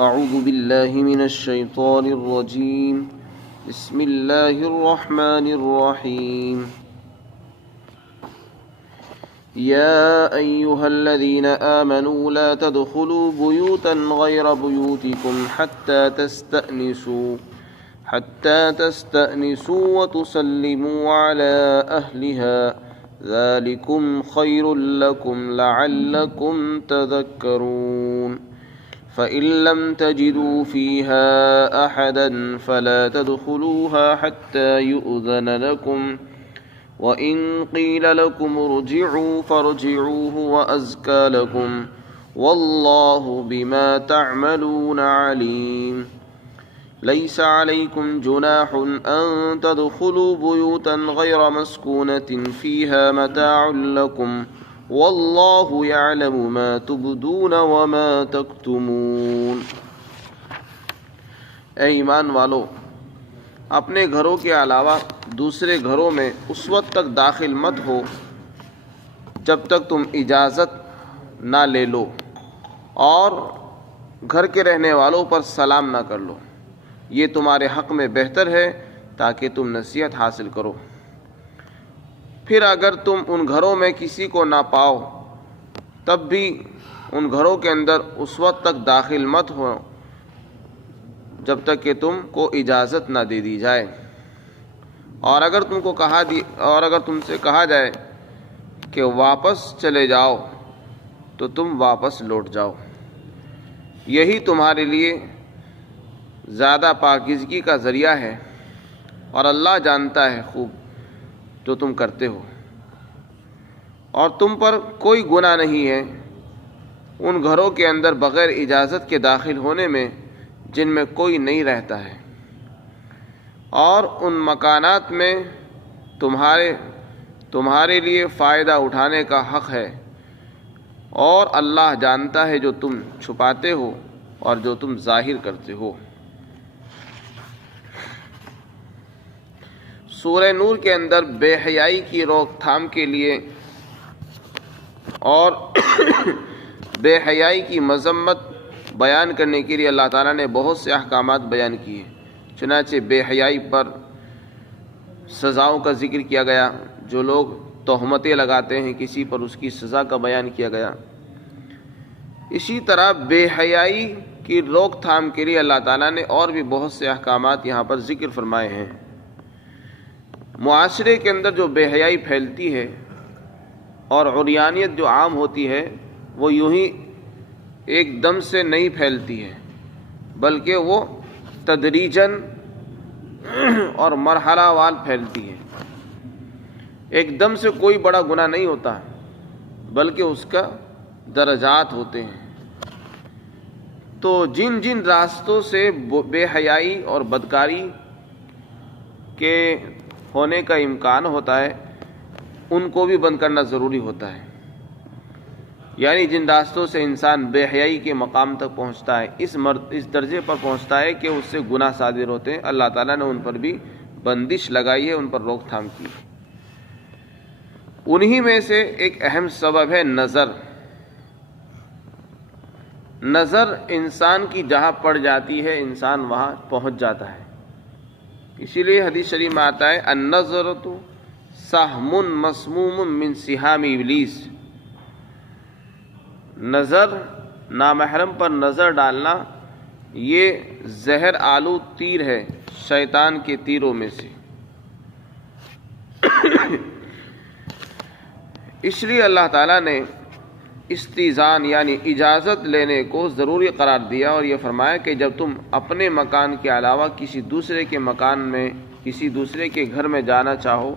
أعوذ بالله من الشيطان الرجيم بسم الله الرحمن الرحيم يا أيها الذين آمنوا لا تدخلوا بيوتا غير بيوتكم حتى تستأنسوا وتسلموا على أهلها ذلكم خير لكم لعلكم تذكرون فإن لم تجدوا فيها أحدا فلا تدخلوها حتى يؤذن لكم وإن قيل لكم ارجعوا فارجعوا هو أزكى لكم والله بما تعملون عليم ليس عليكم جناح أن تدخلوا بيوتا غير مسكونة فيها متاع لكم واللہ یعلم ما تبدون وما تکتمون۔ اے ایمان والو، اپنے گھروں کے علاوہ دوسرے گھروں میں اس وقت تک داخل مت ہو جب تک تم اجازت نہ لے لو، اور گھر کے رہنے والوں پر سلام نہ کر لو۔ یہ تمہارے حق میں بہتر ہے تاکہ تم نصیحت حاصل کرو۔ پھر اگر تم ان گھروں میں کسی کو نہ پاؤ تب بھی ان گھروں کے اندر اس وقت تک داخل مت ہو جب تک کہ تم کو اجازت نہ دے دی جائے، اور اگر تم سے کہا جائے کہ واپس چلے جاؤ تو تم واپس لوٹ جاؤ۔ یہی تمہارے لیے زیادہ پاکیزگی کا ذریعہ ہے، اور اللہ جانتا ہے خوب جو تم کرتے ہو، اور تم پر کوئی گناہ نہیں ہے ان گھروں کے اندر بغیر اجازت کے داخل ہونے میں جن میں کوئی نہیں رہتا ہے، اور ان مکانات میں تمہارے لیے فائدہ اٹھانے کا حق ہے، اور اللہ جانتا ہے جو تم چھپاتے ہو اور جو تم ظاہر کرتے ہو۔ سورہ نور کے اندر بے حیائی کی روک تھام کے لیے اور بے حیائی کی مذمت بیان کرنے کے لیے اللہ تعالیٰ نے بہت سے احکامات بیان کیے۔ چنانچہ بے حیائی پر سزاؤں کا ذکر کیا گیا، جو لوگ تہمتیں لگاتے ہیں کسی پر اس کی سزا کا بیان کیا گیا۔ اسی طرح بے حیائی کی روک تھام کے لیے اللہ تعالیٰ نے اور بھی بہت سے احکامات یہاں پر ذکر فرمائے ہیں۔ معاشرے کے اندر جو بے حیائی پھیلتی ہے اور عریانیت جو عام ہوتی ہے، وہ یوں ہی ایک دم سے نہیں پھیلتی ہے، بلکہ وہ تدریجاً اور مرحلہ وار پھیلتی ہے۔ ایک دم سے کوئی بڑا گناہ نہیں ہوتا، بلکہ اس کا درجات ہوتے ہیں۔ تو جن جن راستوں سے بے حیائی اور بدکاری کے ہونے کا امکان ہوتا ہے ان کو بھی بند کرنا ضروری ہوتا ہے۔ یعنی جن راستوں سے انسان بے حیائی کے مقام تک پہنچتا ہے، اس درجے پر پہنچتا ہے کہ اس سے گناہ صادر ہوتے ہیں، اللہ تعالیٰ نے ان پر بھی بندش لگائی ہے، ان پر روک تھام کی۔ انہی میں سے ایک اہم سبب ہے نظر۔ نظر انسان کی جہاں پڑ جاتی ہے انسان وہاں پہنچ جاتا ہے۔ اسی لیے حدیث شریف میں آتا ہے النظرۃ سہم مسموم من سہام ابلیس۔ نظر، نامحرم پر نظر ڈالنا، یہ زہر آلو تیر ہے شیطان کے تیروں میں سے۔ اس لیے اللہ تعالیٰ نے استئذان یعنی اجازت لینے کو ضروری قرار دیا، اور یہ فرمایا کہ جب تم اپنے مکان کے علاوہ کسی دوسرے کے مکان میں، کسی دوسرے کے گھر میں جانا چاہو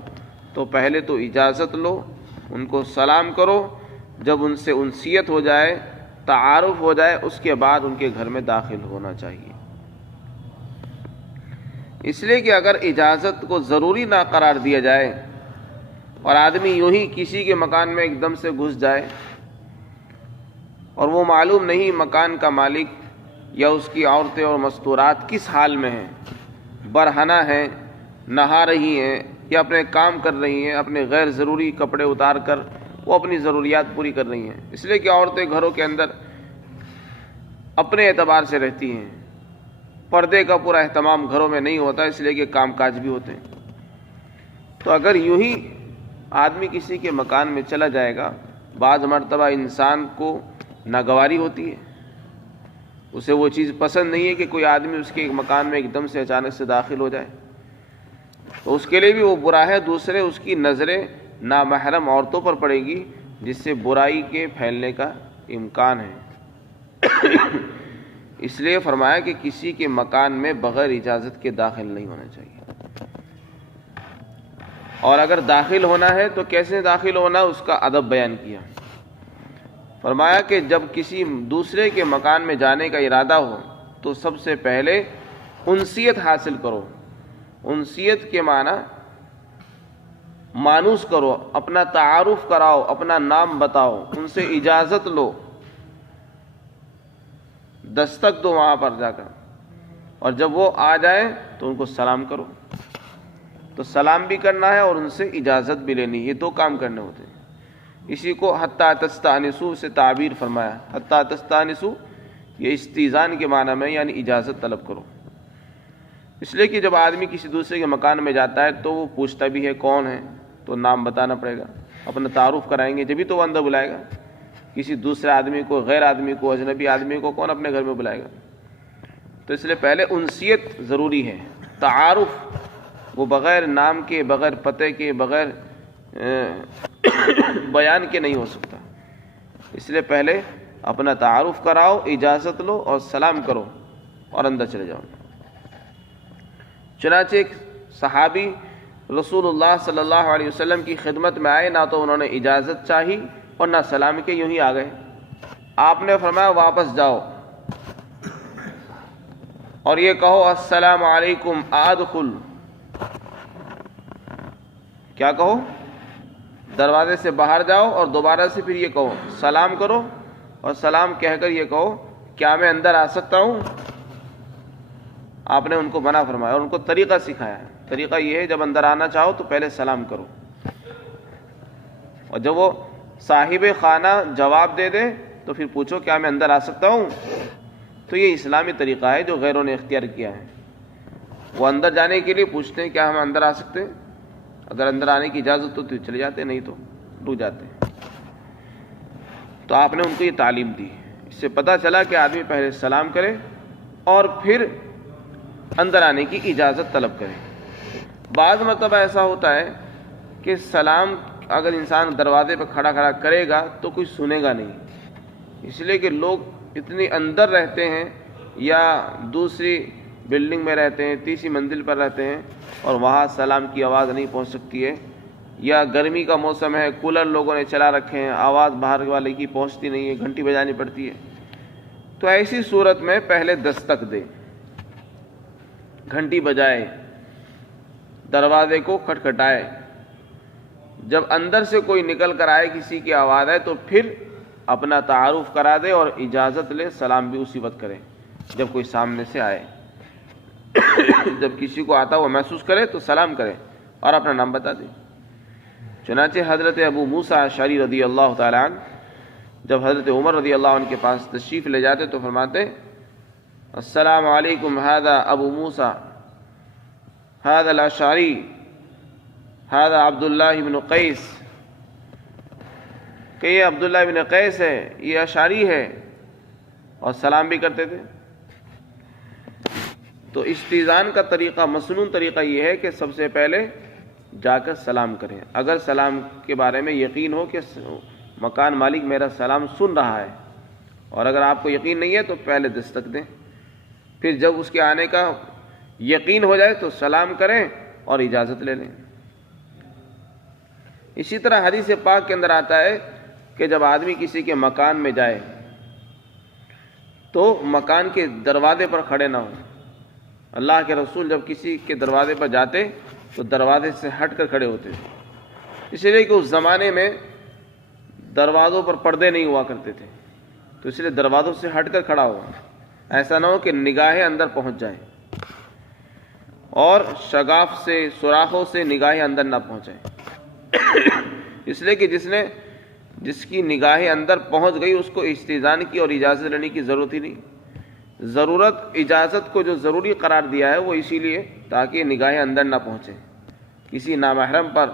تو پہلے تو اجازت لو، ان کو سلام کرو، جب ان سے انسیت ہو جائے، تعارف ہو جائے، اس کے بعد ان کے گھر میں داخل ہونا چاہیے۔ اس لیے کہ اگر اجازت کو ضروری نہ قرار دیا جائے اور آدمی یوں ہی کسی کے مکان میں ایک دم سے گھس جائے، اور وہ معلوم نہیں مکان کا مالک یا اس کی عورتیں اور مستورات کس حال میں ہیں، برہنہ ہیں، نہا رہی ہیں، یا اپنے کام کر رہی ہیں، اپنے غیر ضروری کپڑے اتار کر وہ اپنی ضروریات پوری کر رہی ہیں۔ اس لیے کہ عورتیں گھروں کے اندر اپنے اعتبار سے رہتی ہیں. پردے کا پورا اہتمام گھروں میں نہیں ہوتا، اس لیے کہ کام کاج بھی ہوتے ہیں. تو اگر یوں ہی آدمی کسی کے مکان میں چلا جائے گا، بعض مرتبہ انسان کو ناگواری ہوتی ہے، اسے وہ چیز پسند نہیں ہے کہ کوئی آدمی اس کے ایک مکان میں ایک دم سے اچانک سے داخل ہو جائے، تو اس کے لیے بھی وہ برا ہے. دوسرے اس کی نظریں نامحرم عورتوں پر پڑے گی، جس سے برائی کے پھیلنے کا امکان ہے. اس لیے فرمایا کہ کسی کے مکان میں بغیر اجازت کے داخل نہیں ہونا چاہیے. اور اگر داخل ہونا ہے تو کیسے داخل ہونا، اس کا ادب بیان کیا. فرمایا کہ جب کسی دوسرے کے مکان میں جانے کا ارادہ ہو تو سب سے پہلے انسیت حاصل کرو. انسیت کے معنی مانوس کرو، اپنا تعارف کراؤ، اپنا نام بتاؤ، ان سے اجازت لو، دستک دو وہاں پر جا کر، اور جب وہ آ جائیں تو ان کو سلام کرو. تو سلام بھی کرنا ہے اور ان سے اجازت بھی لینی، یہ دو کام کرنے ہوتے ہیں. اسی کو حتی تستانسو سے تعبیر فرمایا. حتی تستانسو یہ استیزان کے معنی میں، یعنی اجازت طلب کرو. اس لیے کہ جب آدمی کسی دوسرے کے مکان میں جاتا ہے تو وہ پوچھتا بھی ہے کون ہے، تو نام بتانا پڑے گا، اپنا تعارف کرائیں گے جبھی تو وہ اندر بلائے گا. کسی دوسرے آدمی کو، غیر آدمی کو، اجنبی آدمی کو کون اپنے گھر میں بلائے گا؟ تو اس لیے پہلے انسیت ضروری ہے. تعارف وہ بغیر نام کے، بغیر پتے کے، بغیر بیان کے نہیں ہو سکتا. اس لیے پہلے اپنا تعارف کراؤ، اجازت لو اور سلام کرو اور اندر چلے جاؤ. چنانچہ ایک صحابی رسول اللہ صلی اللہ علیہ وسلم کی خدمت میں آئے، نہ تو انہوں نے اجازت چاہی اور نہ سلام کے، یوں ہی آ گئے. آپ نے فرمایا واپس جاؤ اور یہ کہو السلام علیکم ادخل. کیا کہو؟ دروازے سے باہر جاؤ اور دوبارہ سے پھر یہ کہو سلام کرو، اور سلام کہہ کر یہ کہو کیا میں اندر آ سکتا ہوں؟ آپ نے ان کو منع فرمایا اور ان کو طریقہ سکھایا ہے. طریقہ یہ ہے جب اندر آنا چاہو تو پہلے سلام کرو، اور جب وہ صاحب خانہ جواب دے دے تو پھر پوچھو کیا میں اندر آ سکتا ہوں. تو یہ اسلامی طریقہ ہے جو غیروں نے اختیار کیا ہے. وہ اندر جانے کے لیے پوچھتے ہیں کیا ہم اندر آ سکتے ہیں، اگر اندر آنے کی اجازت تو چلے جاتے، نہیں تو رک جاتے. تو آپ نے ان کو یہ تعلیم دی. اس سے پتہ چلا کہ آدمی پہلے سلام کرے اور پھر اندر آنے کی اجازت طلب کرے. بعض مرتبہ ایسا ہوتا ہے کہ سلام اگر انسان دروازے پہ کھڑا کھڑا کرے گا تو کوئی سنے گا نہیں، اس لیے کہ لوگ اتنی اندر رہتے ہیں یا دوسری بلڈنگ میں رہتے ہیں، تیسری منزل پر رہتے ہیں اور وہاں سلام کی آواز نہیں پہنچ سکتی ہے، یا گرمی کا موسم ہے، کولر لوگوں نے چلا رکھے ہیں، آواز باہر والے کی پہنچتی نہیں ہے، گھنٹی بجانی پڑتی ہے. تو ایسی صورت میں پہلے دستک دے، گھنٹی بجائے، دروازے کو کھٹکھٹائے. جب اندر سے کوئی نکل کر آئے، کسی کی آواز آئے تو پھر اپنا تعارف کرا دے اور اجازت لے. سلام بھی اسی وقت کرے جب کوئی سامنے سے آئے. جب کسی کو آتا ہوا محسوس کرے تو سلام کرے اور اپنا نام بتا دے. چنانچہ حضرت ابو موسیٰ اشعری رضی اللہ تعالیٰ عنہ جب حضرت عمر رضی اللہ عنہ کے پاس تشریف لے جاتے تو فرماتے السلام علیکم ھذا ابو موسیٰ ھذا الاشعری ھذا عبداللہ بن قیس، کہ یہ عبداللہ بن قیس ہے، یہ اشعری ہے، اور سلام بھی کرتے تھے. تو استیزان کا طریقہ، مسنون طریقہ یہ ہے کہ سب سے پہلے جا کر سلام کریں. اگر سلام کے بارے میں یقین ہو کہ مکان مالک میرا سلام سن رہا ہے، اور اگر آپ کو یقین نہیں ہے تو پہلے دستک دیں. پھر جب اس کے آنے کا یقین ہو جائے تو سلام کریں اور اجازت لے لیں. اسی طرح حدیث پاک کے اندر آتا ہے کہ جب آدمی کسی کے مکان میں جائے تو مکان کے دروازے پر کھڑے نہ ہوں. اللہ کے رسول جب کسی کے دروازے پر جاتے تو دروازے سے ہٹ کر کھڑے ہوتے تھے، اس لیے کہ اس زمانے میں دروازوں پر پردے نہیں ہوا کرتے تھے، تو اس لیے دروازوں سے ہٹ کر کھڑا ہوا، ایسا نہ ہو کہ نگاہیں اندر پہنچ جائیں، اور شگاف سے، سوراخوں سے نگاہیں اندر نہ پہنچیں. اس لیے کہ جس کی نگاہیں اندر پہنچ گئی اس کو استئذان کی اور اجازت لینے کی ضرورت ہی نہیں. ضرورت اجازت کو جو ضروری قرار دیا ہے وہ اسی لیے تاکہ نگاہیں اندر نہ پہنچیں، کسی نامحرم پر،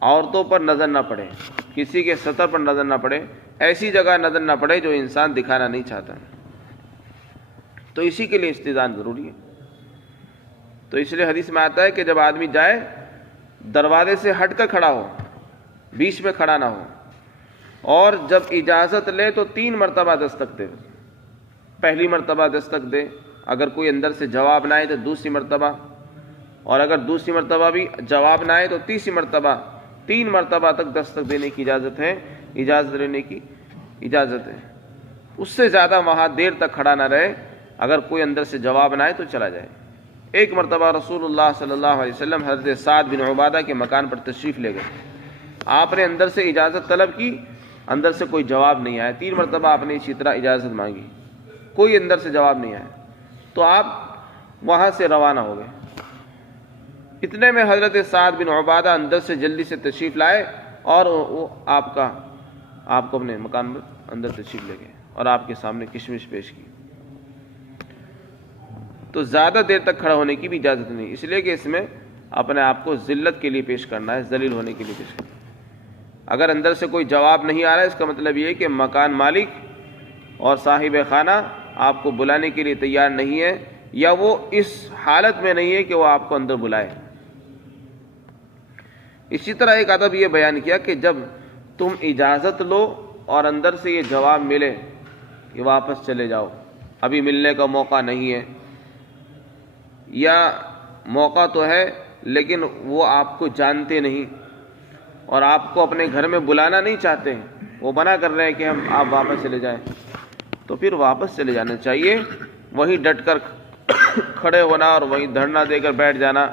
عورتوں پر نظر نہ پڑے، کسی کے سطر پر نظر نہ پڑے، ایسی جگہ نظر نہ پڑے جو انسان دکھانا نہیں چاہتا، تو اسی کے لیے استئذان ضروری ہے۔ تو اس لیے حدیث میں آتا ہے کہ جب آدمی جائے دروازے سے ہٹ کر کھڑا ہو، بیچ میں کھڑا نہ ہو، اور جب اجازت لے تو 3 مرتبہ دستک دے۔ پہلی مرتبہ دستک دے، اگر کوئی اندر سے جواب نہ آئے تو دوسری مرتبہ، اور اگر دوسری مرتبہ بھی جواب نہ آئے تو تیسری مرتبہ، 3 مرتبہ تک دستک دینے کی اجازت ہے، اجازت لینے کی اجازت ہے۔ اس سے زیادہ وہاں دیر تک کھڑا نہ رہے، اگر کوئی اندر سے جواب نہ آئے تو چلا جائے۔ ایک مرتبہ رسول اللہ صلی اللہ علیہ وسلم حضرت سعد بن عبادہ کے مکان پر تشریف لے گئے، آپ نے اندر سے اجازت طلب کی، اندر سے کوئی جواب نہیں آیا، 3 مرتبہ آپ نے اسی طرح اجازت مانگی، کوئی اندر سے جواب نہیں آیا، تو آپ وہاں سے روانہ ہو گئے۔ اتنے میں حضرت سعد بن عبادہ اندر سے جلدی سے تشریف لائے اور وہ آپ کو اپنے مکان میں اندر تشریف لے گئے اور آپ کے سامنے کشمش پیش کی۔ تو زیادہ دیر تک کھڑا ہونے کی بھی اجازت نہیں، اس لیے کہ اس میں اپنے آپ کو ذلت کے لیے پیش کرنا ہے، ذلیل ہونے کے لیے پیش کرنا ہے۔ اگر اندر سے کوئی جواب نہیں آ رہا ہے، اس کا مطلب یہ ہے کہ مکان مالک اور صاحب خانہ آپ کو بلانے کے لیے تیار نہیں ہے، یا وہ اس حالت میں نہیں ہے کہ وہ آپ کو اندر بلائے۔ اسی طرح ایک ادب یہ بیان کیا کہ جب تم اجازت لو اور اندر سے یہ جواب ملے کہ واپس چلے جاؤ، ابھی ملنے کا موقع نہیں ہے، یا موقع تو ہے لیکن وہ آپ کو جانتے نہیں اور آپ کو اپنے گھر میں بلانا نہیں چاہتے ہیں، وہ منع کر رہے ہیں کہ آپ واپس چلے جائیں، تو پھر واپس چلے جانا چاہیے۔ وہیں ڈٹ کر کھڑے ہونا اور وہیں دھرنا دے کر بیٹھ جانا،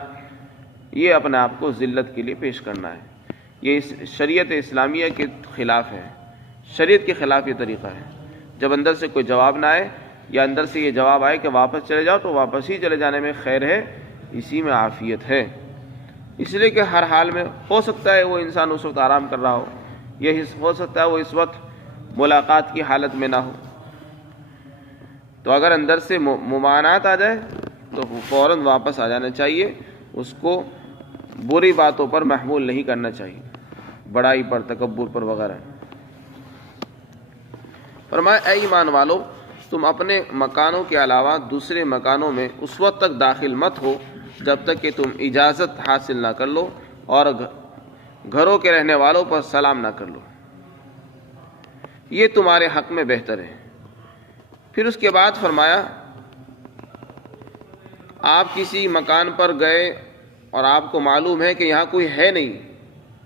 یہ اپنے آپ کو ذلت کے لیے پیش کرنا ہے، یہ شریعت اسلامیہ کے خلاف ہے، شریعت کے خلاف یہ طریقہ ہے۔ جب اندر سے کوئی جواب نہ آئے یا اندر سے یہ جواب آئے کہ واپس چلے جاؤ، تو واپس ہی چلے جانے میں خیر ہے، اسی میں عافیت ہے، اس لیے کہ ہر حال میں ہو سکتا ہے وہ انسان اس وقت آرام کر رہا ہو، یہ ہو سکتا ہے وہ اس وقت ملاقات کی حالت میں نہ ہو، تو اگر اندر سے ممانعت آ جائے تو فوراً واپس آ جانا چاہیے، اس کو بری باتوں پر محمول نہیں کرنا چاہیے، بڑائی پر، تکبر پر وغیرہ۔ فرمایا اے ایمان والو، تم اپنے مکانوں کے علاوہ دوسرے مکانوں میں اس وقت تک داخل مت ہو جب تک کہ تم اجازت حاصل نہ کر لو اور گھروں کے رہنے والوں پر سلام نہ کر لو، یہ تمہارے حق میں بہتر ہے۔ پھر اس کے بعد فرمایا آپ کسی مکان پر گئے اور آپ کو معلوم ہے کہ یہاں کوئی ہے نہیں،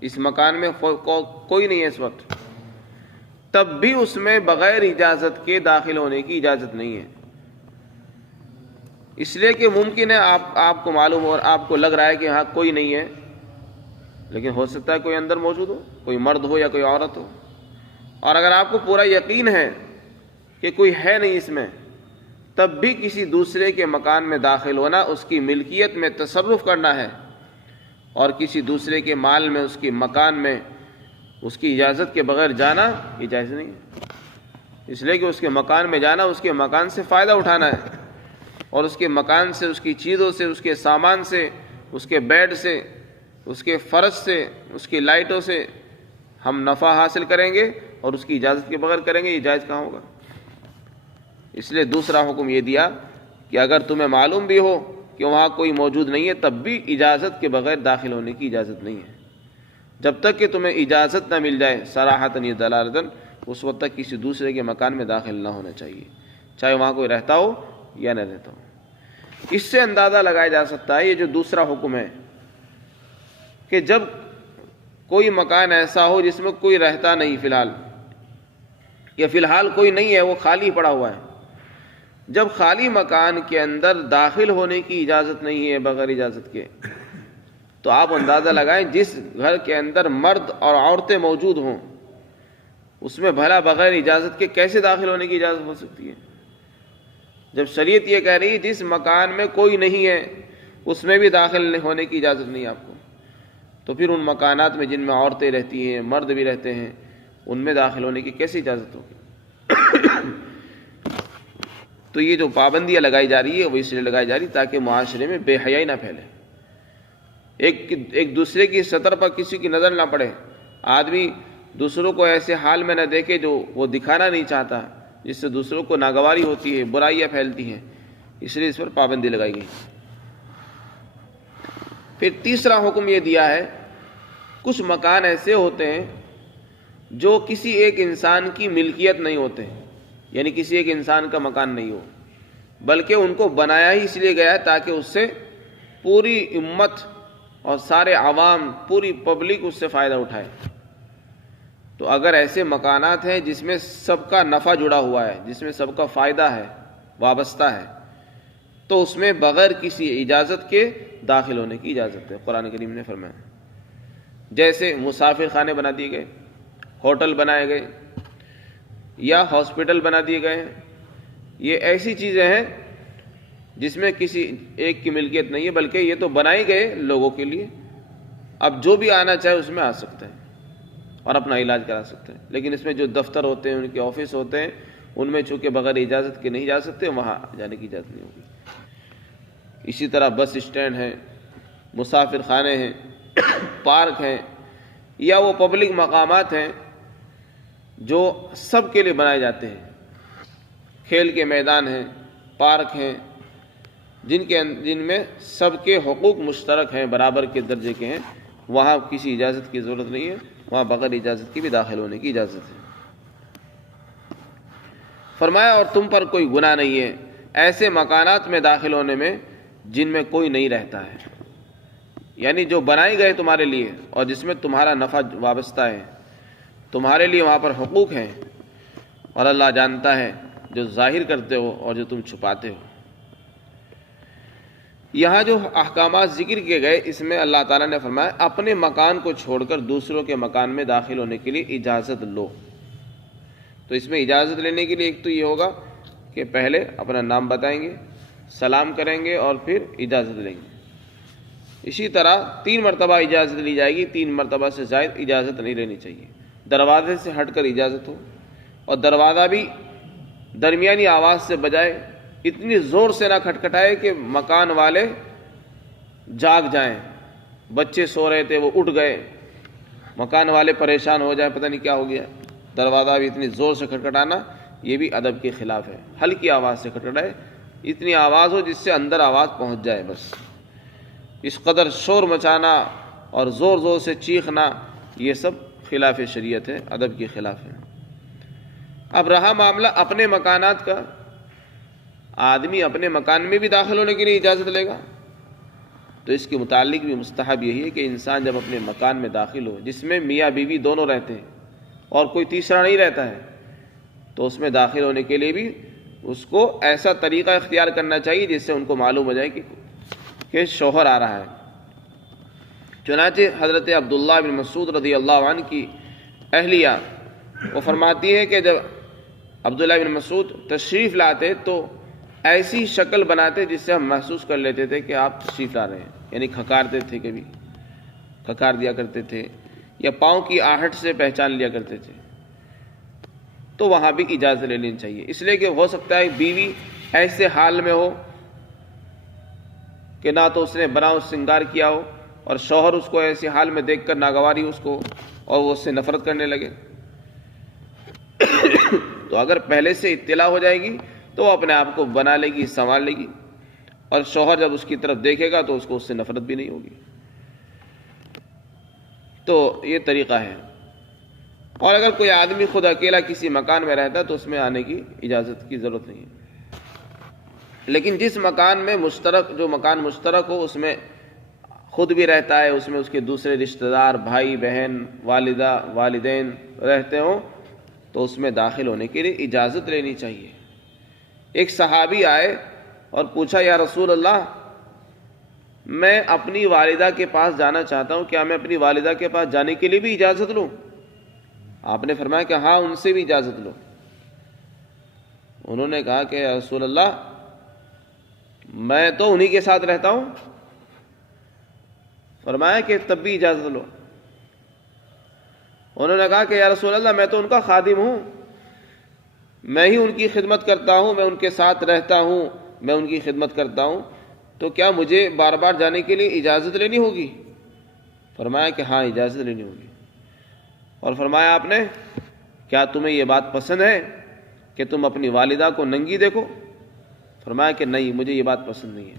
اس مکان میں کوئی نہیں ہے اس وقت، تب بھی اس میں بغیر اجازت کے داخل ہونے کی اجازت نہیں ہے، اس لیے کہ ممکن ہے آپ کو معلوم ہو اور آپ کو لگ رہا ہے کہ یہاں کوئی نہیں ہے، لیکن ہو سکتا ہے کوئی اندر موجود ہو، کوئی مرد ہو یا کوئی عورت ہو، اور اگر آپ کو پورا یقین ہے کہ کوئی ہے نہیں اس میں، تب بھی کسی دوسرے کے مکان میں داخل ہونا، اس کی ملکیت میں تصرف کرنا ہے، اور کسی دوسرے کے مال میں، اس کے مکان میں اس کی اجازت کے بغیر جانا یہ جائز نہیں ہے، اس لیے کہ اس کے مکان میں جانا، اس کے مکان سے فائدہ اٹھانا ہے، اور اس کے مکان سے، اس کی چیزوں سے، اس کے سامان سے، اس کے بیڈ سے، اس کے فرش سے، اس کی لائٹوں سے ہم نفع حاصل کریں گے، اور اس کی اجازت کے بغیر کریں گے، یہ جائز کہاں ہوگا؟ اس لیے دوسرا حکم یہ دیا کہ اگر تمہیں معلوم بھی ہو کہ وہاں کوئی موجود نہیں ہے، تب بھی اجازت کے بغیر داخل ہونے کی اجازت نہیں ہے، جب تک کہ تمہیں اجازت نہ مل جائے صراحتاً یا دلالتاً، اس وقت تک کسی دوسرے کے مکان میں داخل نہ ہونا چاہیے، چاہے وہاں کوئی رہتا ہو یا نہ رہتا ہو۔ اس سے اندازہ لگایا جا سکتا ہے، یہ جو دوسرا حکم ہے، کہ جب کوئی مکان ایسا ہو جس میں کوئی رہتا نہیں فی الحال، یا فی الحال کوئی نہیں ہے، وہ خالی پڑا ہوا ہے، جب خالی مکان کے اندر داخل ہونے کی اجازت نہیں ہے بغیر اجازت کے، تو آپ اندازہ لگائیں جس گھر کے اندر مرد اور عورتیں موجود ہوں، اس میں بھلا بغیر اجازت کے کیسے داخل ہونے کی اجازت ہو سکتی ہے؟ جب شریعت یہ کہہ رہی ہے جس مکان میں کوئی نہیں ہے اس میں بھی داخل ہونے کی اجازت نہیں آپ کو، تو پھر ان مکانات میں جن میں عورتیں رہتی ہیں، مرد بھی رہتے ہیں، ان میں داخل ہونے کی کیسے اجازت ہوگی؟ تو یہ جو پابندیاں لگائی جا رہی ہے وہ اس لیے لگائی جا رہی تاکہ معاشرے میں بے حیائی نہ پھیلے، ایک دوسرے کی سطر پر کسی کی نظر نہ پڑے، آدمی دوسروں کو ایسے حال میں نہ دیکھے جو وہ دکھانا نہیں چاہتا، جس سے دوسروں کو ناگواری ہوتی ہے، برائیاں پھیلتی ہیں، اس لیے اس پر پابندی لگائی گئی۔ پھر تیسرا حکم یہ دیا ہے، کچھ مکان ایسے ہوتے ہیں جو کسی ایک انسان کی ملکیت نہیں ہوتے، یعنی کسی ایک انسان کا مکان نہیں ہو، بلکہ ان کو بنایا ہی اس لیے گیا ہے تاکہ اس سے پوری امت اور سارے عوام، پوری پبلک اس سے فائدہ اٹھائے۔ تو اگر ایسے مکانات ہیں جس میں سب کا نفع جڑا ہوا ہے، جس میں سب کا فائدہ ہے، وابستہ ہے، تو اس میں بغیر کسی اجازت کے داخل ہونے کی اجازت ہے، قرآن کریم نے فرمایا۔ جیسے مسافر خانے بنا دیے گئے، ہوٹل بنائے گئے یا ہاسپٹل بنا دیے گئے ہیں، یہ ایسی چیزیں ہیں جس میں کسی ایک کی ملکیت نہیں ہے، بلکہ یہ تو بنائی گئے لوگوں کے لیے، اب جو بھی آنا چاہے اس میں آ سکتا ہے اور اپنا علاج کرا سکتے ہیں۔ لیکن اس میں جو دفتر ہوتے ہیں، ان کے آفس ہوتے ہیں، ان میں چونکہ بغیر اجازت کے نہیں جا سکتے، وہاں جانے کی اجازت نہیں ہوگی۔ اسی طرح بس اسٹینڈ ہیں، مسافر خانے ہیں، پارک ہیں، یا وہ پبلک مقامات ہیں جو سب کے لیے بنائے جاتے ہیں، کھیل کے میدان ہیں، پارک ہیں، جن میں سب کے حقوق مشترک ہیں، برابر کے درجے کے ہیں، وہاں کسی اجازت کی ضرورت نہیں ہے، وہاں بغیر اجازت کی بھی داخل ہونے کی اجازت ہے۔ فرمایا اور تم پر کوئی گناہ نہیں ہے ایسے مکانات میں داخل ہونے میں جن میں کوئی نہیں رہتا ہے، یعنی جو بنائے گئے تمہارے لیے اور جس میں تمہارا نفع وابستہ ہے، تمہارے لیے وہاں پر حقوق ہیں، اور اللہ جانتا ہے جو ظاہر کرتے ہو اور جو تم چھپاتے ہو۔ یہاں جو احکامات ذکر کیے گئے، اس میں اللہ تعالیٰ نے فرمایا اپنے مکان کو چھوڑ کر دوسروں کے مکان میں داخل ہونے کے لیے اجازت لو۔ تو اس میں اجازت لینے کے لیے ایک تو یہ ہوگا کہ پہلے اپنا نام بتائیں گے، سلام کریں گے اور پھر اجازت لیں گے۔ اسی طرح 3 مرتبہ اجازت لی جائے گی، 3 مرتبہ سے زائد اجازت نہیں لینی چاہیے۔ دروازے سے ہٹ کر اجازت ہو، اور دروازہ بھی درمیانی آواز سے بجائے، اتنی زور سے نہ کھٹکھٹائے کہ مکان والے جاگ جائیں، بچے سو رہے تھے وہ اٹھ گئے، مکان والے پریشان ہو جائیں، پتہ نہیں کیا ہو گیا۔ دروازہ بھی اتنی زور سے کھٹکھٹانا یہ بھی ادب کے خلاف ہے، ہلکی آواز سے کھٹکھٹائے، اتنی آواز ہو جس سے اندر آواز پہنچ جائے بس۔ اس قدر شور مچانا اور زور زور سے چیخنا یہ سب خلاف شریعت ہے، ادب کے خلاف ہے۔ اب رہا معاملہ اپنے مکانات کا، آدمی اپنے مکان میں بھی داخل ہونے کے لیے اجازت لے گا، تو اس کے متعلق بھی مستحب یہی ہے کہ انسان جب اپنے مکان میں داخل ہو جس میں میاں بیوی دونوں رہتے ہیں اور کوئی تیسرا نہیں رہتا ہے، تو اس میں داخل ہونے کے لیے بھی اس کو ایسا طریقہ اختیار کرنا چاہیے جس سے ان کو معلوم ہو جائے کہ شوہر آ رہا ہے۔ چنانچہ حضرت عبداللہ بن مسعود رضی اللہ عنہ کی اہلیہ وہ فرماتی ہے کہ جب عبداللہ بن مسعود تشریف لاتے تو ایسی شکل بناتے جس سے ہم محسوس کر لیتے تھے کہ آپ تشریف لا رہے ہیں، یعنی کھکارتے تھے، کبھی کھکار دیا کرتے تھے یا پاؤں کی آہٹ سے پہچان لیا کرتے تھے، تو وہاں بھی اجازت لے لینی چاہیے، اس لیے کہ ہو سکتا ہے بیوی ایسے حال میں ہو کہ نہ تو اس نے بناؤ سنگار کیا ہو اور شوہر اس کو ایسے حال میں دیکھ کر ناگواری اس کو اور وہ اس سے نفرت کرنے لگے۔ تو اگر پہلے سے اطلاع ہو جائے گی تو وہ اپنے آپ کو بنا لے گی، سنبھال لے گی، اور شوہر جب اس کی طرف دیکھے گا تو اس کو اس سے نفرت بھی نہیں ہوگی۔ تو یہ طریقہ ہے۔ اور اگر کوئی آدمی خود اکیلا کسی مکان میں رہتا ہے تو اس میں آنے کی اجازت کی ضرورت نہیں ہے، لیکن جس مکان میں جو مکان مشترک ہو اس میں خود بھی رہتا ہے، اس میں اس کے دوسرے رشتہ دار، بھائی بہن، والدہ والدین رہتے ہوں، تو اس میں داخل ہونے کے لیے اجازت لینی چاہیے۔ ایک صحابی آئے اور پوچھا یا رسول اللہ میں اپنی والدہ کے پاس جانا چاہتا ہوں، کیا میں اپنی والدہ کے پاس جانے کے لیے بھی اجازت لوں؟ آپ نے فرمایا کہ ہاں، ان سے بھی اجازت لو۔ انہوں نے کہا کہ یا رسول اللہ میں تو انہی کے ساتھ رہتا ہوں۔ فرمایا کہ تب بھی اجازت لو۔ انہوں نے کہا کہ یا رسول اللہ میں تو ان کا خادم ہوں، میں ہی ان کی خدمت کرتا ہوں، میں ان کے ساتھ رہتا ہوں، میں ان کی خدمت کرتا ہوں، تو کیا مجھے بار بار جانے کے لیے اجازت لینی ہوگی؟ فرمایا کہ ہاں اجازت لینی ہوگی۔ اور فرمایا آپ نے کیا تمہیں یہ بات پسند ہے کہ تم اپنی والدہ کو ننگی دیکھو؟ فرمایا کہ نہیں، مجھے یہ بات پسند نہیں ہے۔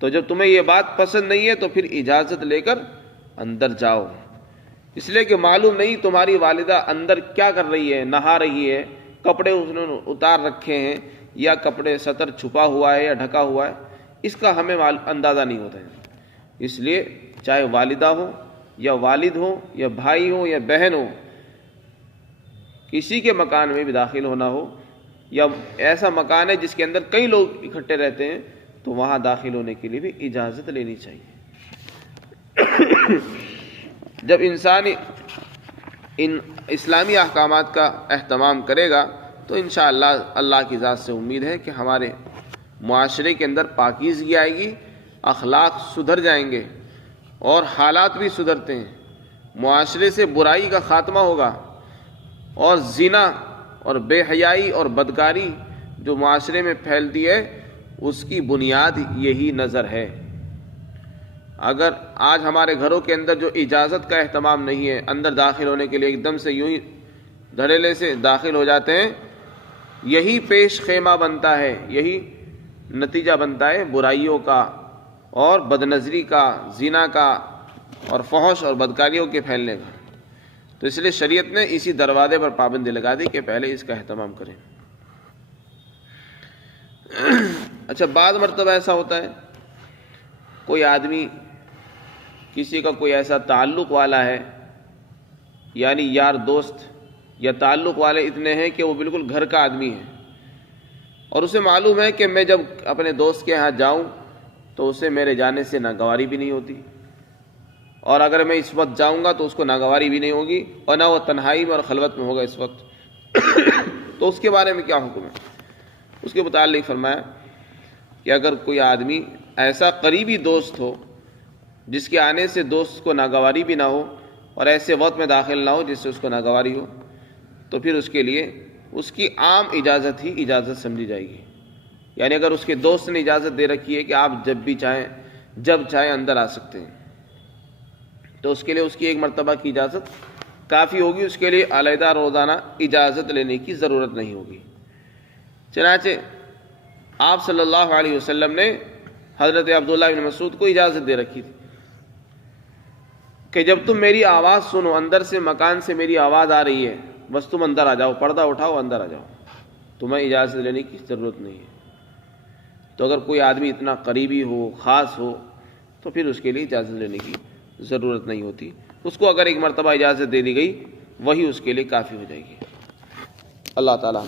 تو جب تمہیں یہ بات پسند نہیں ہے تو پھر اجازت لے کر اندر جاؤ، اس لیے کہ معلوم نہیں تمہاری والدہ اندر کیا کر رہی ہے، نہا رہی ہے، کپڑے اس نے اتار رکھے ہیں، یا کپڑے سطر چھپا ہوا ہے یا ڈھکا ہوا ہے، اس کا ہمیں اندازہ نہیں ہوتا ہے۔ اس لیے چاہے والدہ ہو یا والد ہو یا بھائی ہو یا بہن ہو، کسی کے مکان میں بھی داخل ہونا ہو، یا ایسا مکان ہے جس کے اندر کئی لوگ اکٹھے رہتے ہیں، تو وہاں داخل ہونے کے لیے بھی اجازت لینی چاہیے۔ جب انسان ان اسلامی احکامات کا اہتمام کرے گا تو انشاءاللہ اللہ کی ذات سے امید ہے کہ ہمارے معاشرے کے اندر پاکیزگی آئے گی، اخلاق سدھر جائیں گے اور حالات بھی سدھرتے ہیں، معاشرے سے برائی کا خاتمہ ہوگا، اور زنا اور بے حیائی اور بدکاری جو معاشرے میں پھیلتی ہے اس کی بنیاد یہی نظر ہے۔ اگر آج ہمارے گھروں کے اندر جو اجازت کا اہتمام نہیں ہے، اندر داخل ہونے کے لیے ایک دم سے یوں ہی دھڑیلے سے داخل ہو جاتے ہیں، یہی پیش خیمہ بنتا ہے، یہی نتیجہ بنتا ہے برائیوں کا اور بدنظری کا، زنا کا اور فحش اور بدکاریوں کے پھیلنے کا۔ تو اس لیے شریعت نے اسی دروازے پر پابندی لگا دی کہ پہلے اس کا اہتمام کریں۔ اچھا، بعض مرتبہ ایسا ہوتا ہے کوئی آدمی کسی کا کوئی ایسا تعلق والا ہے، یعنی یار دوست یا تعلق والے اتنے ہیں کہ وہ بالکل گھر کا آدمی ہے، اور اسے معلوم ہے کہ میں جب اپنے دوست کے ہاں جاؤں تو اسے میرے جانے سے ناگواری بھی نہیں ہوتی، اور اگر میں اس وقت جاؤں گا تو اس کو ناگواری بھی نہیں ہوگی، اور نہ وہ تنہائی میں اور خلوت میں ہوگا اس وقت۔ تو اس کے بارے میں کیا حکم ہے؟ اس کے متعلق فرمایا کہ اگر کوئی آدمی ایسا قریبی دوست ہو جس کے آنے سے دوست کو ناگواری بھی نہ ہو، اور ایسے وقت میں داخل نہ ہو جس سے اس کو ناگواری ہو، تو پھر اس کے لیے اس کی عام اجازت ہی اجازت سمجھی جائے گی۔ یعنی اگر اس کے دوست نے اجازت دے رکھی ہے کہ آپ جب بھی چاہیں، جب چاہیں اندر آ سکتے ہیں، تو اس کے لیے اس کی ایک مرتبہ کی اجازت کافی ہوگی، اس کے لیے علیحدہ روزانہ اجازت لینے کی ضرورت نہیں ہوگی۔ چنانچہ آپ صلی اللہ علیہ وسلم نے حضرت عبداللہ بن مسعود کو اجازت دے رکھی تھی کہ جب تم میری آواز سنو، اندر سے مکان سے میری آواز آ رہی ہے، بس تم اندر آ جاؤ، پردہ اٹھاؤ اندر آ جاؤ، تمہیں اجازت لینے کی ضرورت نہیں ہے۔ تو اگر کوئی آدمی اتنا قریبی ہو، خاص ہو، تو پھر اس کے لیے اجازت لینے کی ضرورت نہیں ہوتی۔ اس کو اگر ایک مرتبہ اجازت دے دی گئی وہی اس کے لیے کافی ہو جائے گی۔ اللہ تعالیٰ